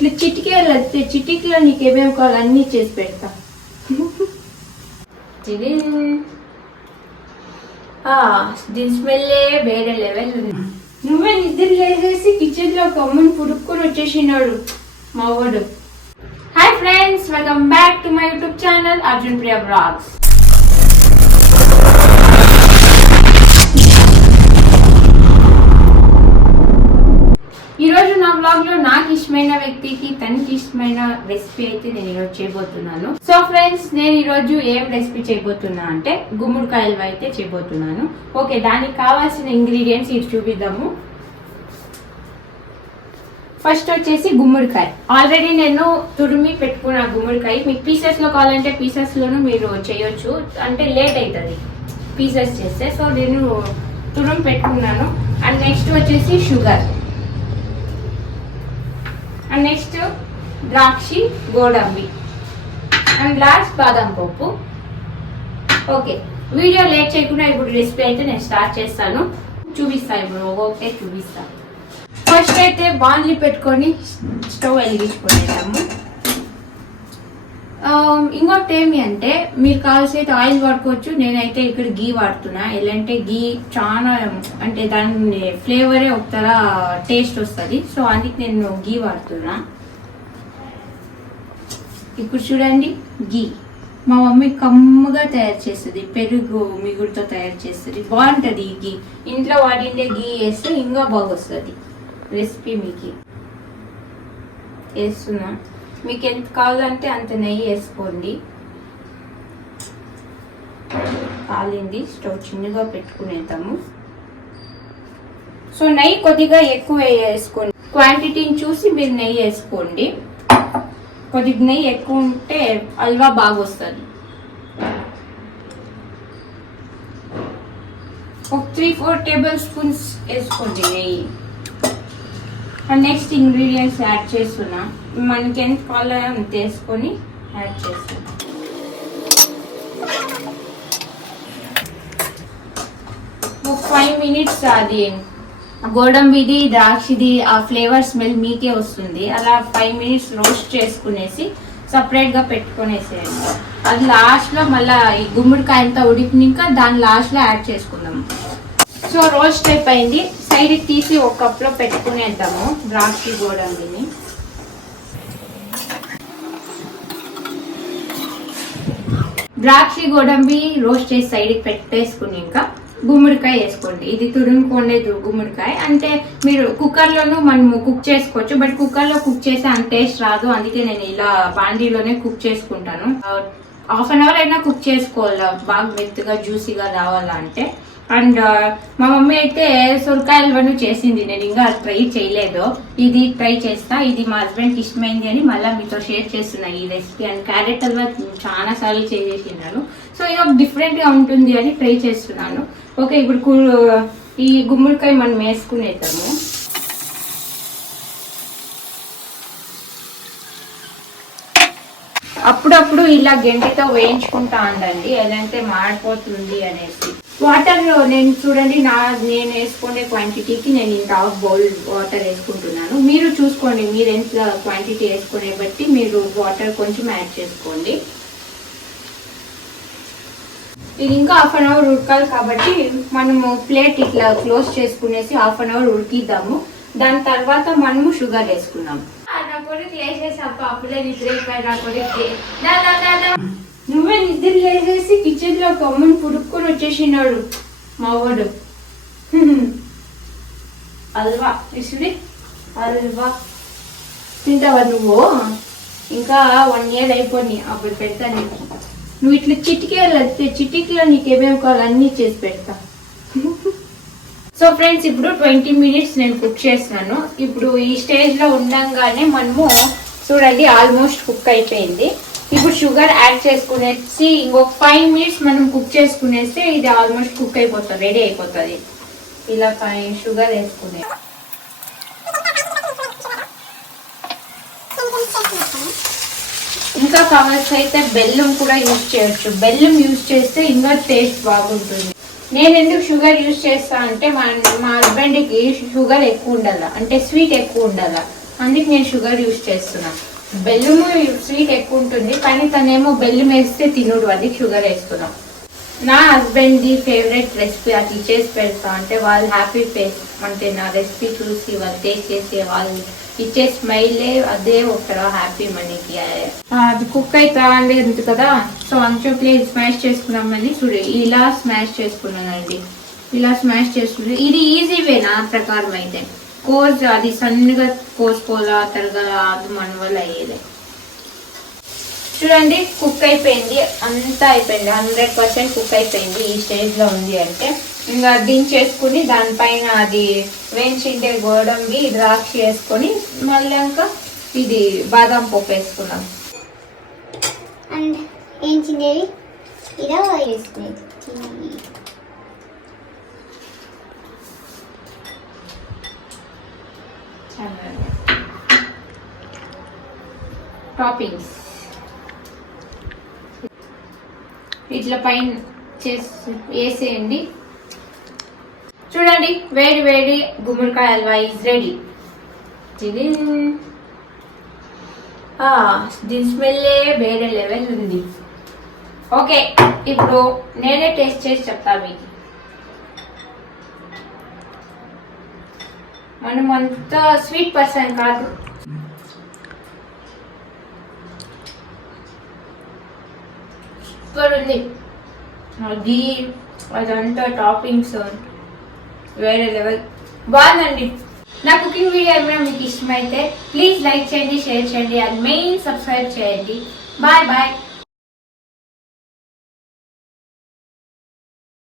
ఇట్లా చిటికీలు వస్తే చిటికీలో నీకు ఏమేమి కావాలి అన్నీ చేసి పెడతా. దీని స్మెల్లే వేరే లెవెల్ ఉంది. నువ్వే నిద్ర లేసేసి కిచెన్ లో ఒక అమ్మని పుడుక్కుని వచ్చేసినాడు మా వాడు. Hi friends, welcome back to my YouTube channel Arjun Priya blogs. ఈరోజు నా బ్లాగ్ లో నాకు ఇష్టమైన వ్యక్తికి తనకి ఇష్టమైన రెసిపీ అయితే నేను ఈరోజు చేయబోతున్నాను. సో ఫ్రెండ్స్, నేను ఈరోజు ఏం రెసిపీ చేయబోతున్నా అంటే గుమ్మడికాయలు అయితే చేయబోతున్నాను. ఓకే, దానికి కావాల్సిన ఇంగ్రీడియంట్స్ ఇది చూపిద్దాము. ఫస్ట్ వచ్చేసి గుమ్మడికాయ. ఆల్రెడీ నేను తురిమి పెట్టుకున్న గుమ్మడికాయ. మీకు పీసెస్ లో కావాలంటే పీసెస్ లోను మీరు చేయొచ్చు, అంటే లేట్ అవుతుంది పీసెస్ చేస్తే. సో నేను తురిమి పెట్టుకున్నాను. అండ్ నెక్స్ట్ వచ్చేసి షుగర్, అండ్ నెక్స్ట్ ద్రాక్షి, గోడంబి, అండ్ లాస్ట్ బాదం పప్పు. ఓకే, వీడియో లేట్ చేయకుండా ఇప్పుడు రెసిపీ అయితే నేను స్టార్ట్ చేస్తాను. చూపిస్తాను ఇప్పుడు ఒక్కొక్కటే చూపిస్తాను. ఫస్ట్ అయితే బాండ్లీ పెట్టుకొని స్టవ్ వెలిగించుకునేటాము. ఇంకొకటి ఏమి అంటే మీరు కావాల్సిన ఆయిల్ వాడుకోవచ్చు. నేనైతే ఇక్కడ గీ వాడుతున్నా. ఎలాంటి గీ చాలా అంటే దాని ఫ్లేవరే ఒక టేస్ట్ వస్తుంది. సో అందుకే నేను గీ వాడుతున్నా. ఇప్పుడు చూడండి, గీ మా మమ్మీ కమ్ముగా తయారు చేస్తుంది. పెరుగు మిగుడుతో తయారు చేస్తుంది. బాగుంటుంది ఈ గీ. ఇంట్లో వాడిండే గీ వేస్తే ఇంకా బాగొస్తుంది రెసిపీ. మీకు వేస్తున్నా. మీకు ఎంత కావాలంటే అంత నెయ్యి వేసుకోండి. కాలింది, స్టవ్ చిన్నగా పెట్టుకునేద్దాము. సో నెయ్యి కొద్దిగా ఎక్కువ వేసుకోండి. క్వాంటిటీని చూసి మీరు నెయ్యి వేసుకోండి. కొద్దిగా నెయ్యి ఎక్కువ ఉంటే హల్వా బాగా వస్తుంది. ఒక 3-4 టేబుల్ స్పూన్స్ వేసుకోండి నెయ్యి. నెక్స్ట్ ఇంగ్రీడియంట్స్ యాడ్ చేస్తున్నా. మనకి ఎంత కావాలో అంత వేసుకొని యాడ్ చేస్తున్నా. ఒక 5 మినిట్స్ అది గోడంబిది ద్రాక్షిది ఆ ఫ్లేవర్ స్మెల్ మీకే వస్తుంది. అలా 5 మినిట్స్ రోస్ట్ చేసుకునేసి సపరేట్ గా పెట్టుకునేసేయండి. అది లాస్ట్ లో మళ్ళీ ఈ గుమ్మడికాయ అంతా ఉడికినాక దాని లాస్ట్ లో యాడ్ చేసుకుందాం. సో రోస్ట్ అయిపోయింది. సైడ్ తీసి ఒక కప్ లో పెట్టుకునేద్దాము ద్రాక్షి గోడంబిని. ద్రాక్షి గోడంబి రోస్ట్ చేసి సైడ్ పెట్టేసుకుని ఇంకా గుమ్మడికాయ వేసుకోండి. ఇది తురుముకోండి గుమ్మడికాయ. అంటే మీరు కుక్కర్ లోను మనము కుక్ చేసుకోవచ్చు, బట్ కుక్కర్ లో కుక్ చేస్తే అంత టేస్ట్ రాదు. అందుకే నేను ఇలా బాండీలోనే కుక్ చేసుకుంటాను. 1/2 అవర్ అయినా కుక్ చేసుకోవాలి, బాగా మెత్తగా జ్యూసీగా రావాలంటే. అండ్ మా మమ్మీ అయితే సొరకాయ హల్వాను చేసింది. నేను ఇంకా ట్రై చేయలేదు. ఇది ట్రై చేస్తా. ఇది మా హస్బెండ్కి ఇష్టమైంది అని మళ్ళీ మీతో షేర్ చేస్తున్నా ఈ రెసిపీ. అండ్ క్యారెట్ హల్వా చాలా సార్లు చేసేసినాను. సో ఇది ఒక డిఫరెంట్ గా ఉంటుంది అని ట్రై చేస్తున్నాను. ఓకే, ఇప్పుడు ఈ గుమ్మడికాయ మనం వేసుకునేద్దాము. అప్పుడప్పుడు ఇలా గెంటితో వేయించుకుంటా ఉండండి, ఎలాంటి మాడిపోతుంది అనేసి. వాటర్ నేను చూడండి, నేను వేసుకునే క్వాంటిటీకి నేను ఇంత బౌల్ వాటర్ వేసుకుంటున్నాను. మీరు చూసుకోండి, మీరు ఎంత క్వాంటిటీ వేసుకునే బట్టి మీరు వాటర్ కొంచెం యాడ్ చేసుకోండి. ఇది ఇంకా 1/2 అవర్ ఉడకాలి కాబట్టి మనము ప్లేట్ ఇట్లా క్లోజ్ చేసుకునేసి 1/2 అవర్ ఉడికిద్దాము. దాని తర్వాత మనము షుగర్ వేసుకున్నాము. నువ్వే నిద్ర లేసేసి కిచెన్ లో ఒక అమ్మని పుడుక్కుని వచ్చేసినాడు మా వాడు. హల్వా ఇసుడి, హల్వా తింటావా నువ్వు? ఇంకా 1 ఇయర్ అయిపోయి అప్పుడు పెడతా నీకు. నువ్వు ఇట్లా చిటికీలు వస్తే చిటికీలో నీకు ఏమేమి కావాలి అన్నీ చేసి పెడతా. సో ఫ్రెండ్స్, ఇప్పుడు 20 మినిట్స్ నేను కుక్ చేస్తున్నాను. ఇప్పుడు ఈ స్టేజ్ లో ఉండంగానే మనము చూడండి ఆల్మోస్ట్ కుక్ అయిపోయింది. ఇప్పుడు షుగర్ యాడ్ చేసుకునేసి ఇంకొక 5 మినిట్స్ మనం కుక్ చేసుకునేస్తే ఇది ఆల్మోస్ట్ కుక్ అయిపోతుంది, రెడీ అయిపోతుంది. ఇలా షుగర్ వేసుకునే ఇంకా కావాల్సి అయితే బెల్లం కూడా యూజ్ చేయొచ్చు. బెల్లం యూజ్ చేస్తే ఇంకా టేస్ట్ బాగుంటుంది. నేను ఎందుకు షుగర్ యూజ్ చేస్తా అంటే మా హస్బెండ్కి షుగర్ ఎక్కువ ఉండాల, అంటే స్వీట్ ఎక్కువ ఉండాల. అందుకే నేను షుగర్ యూస్ చేస్తున్నా. బెల్లము స్వీట్ ఎక్కువ ఉంటుంది, కానీ తనేమో బెల్లం వేస్తే తినుడు, అది షుగర్ వేస్తున్నాం. నా హస్బెండ్ది ఫేవరెట్ రెసిపీ అది చేసి పెడతా అంటే వాళ్ళు హ్యాపీ ఫేస్, అంటే నా రెసిపీ చూసి వాళ్ళు టేస్ట్ చేసి వాళ్ళు ఇచ్చే స్మైలే అదే ఒక హ్యాపీ మనకి. అది కుక్ అయితే లేదు కదా, సో అంచు ప్లేట్ స్మాష్ చేసుకున్నామని చూడు, ఇలా స్మాష్ చేసుకున్నానండి. ఇలా స్మాష్ చేసుకుంటే ఇది ఈజీ వే నా ప్రకారం అయితే. కోజ్ అది సన్నగా కోసుకోవాలా తరగా, అది మన వల్ల అయ్యేది. చూడండి కుక్ అయిపోయింది, అంతా అయిపోయింది, 100% కుక్ అయిపోయింది. ఈ స్టేజ్లో ఉంది అంటే ఇంకా దించేసుకుని దానిపైన అది వేయించిండే గోడంబి ద్రాక్ష వేసుకొని మళ్ళీ ఇంకా ఇది బాదం పప్పు వేసుకున్నాం. అండ్ వేయించిండేవి ఇలా వేసుకునేది టాపింగ్స్ ఇట్లా పైన చేసి వేసేయండి. చూడండి వేడి వేడి గుమ్మడికాయ హల్వా ఈజ్ రెడీ. దీని స్మెల్లే వేరే లెవెల్ ఉంది. ఓకే, ఇప్పుడు నేనే టేస్ట్ చేసి చెప్తా మీకు. మనం అంత స్వీట్ పర్సన్ కాదు. సూపర్ ఉంది, అది అదంతా టాపింగ్స్ వేరే లెవెల్, బాగుందండి. నా కుకింగ్ వీడియో ఏమైనా మీకు ఇష్టమైతే ప్లీజ్ లైక్ చేయండి, షేర్ చేయండి అండ్ మెయిన్ సబ్స్క్రైబ్ చేయండి. Bye bye.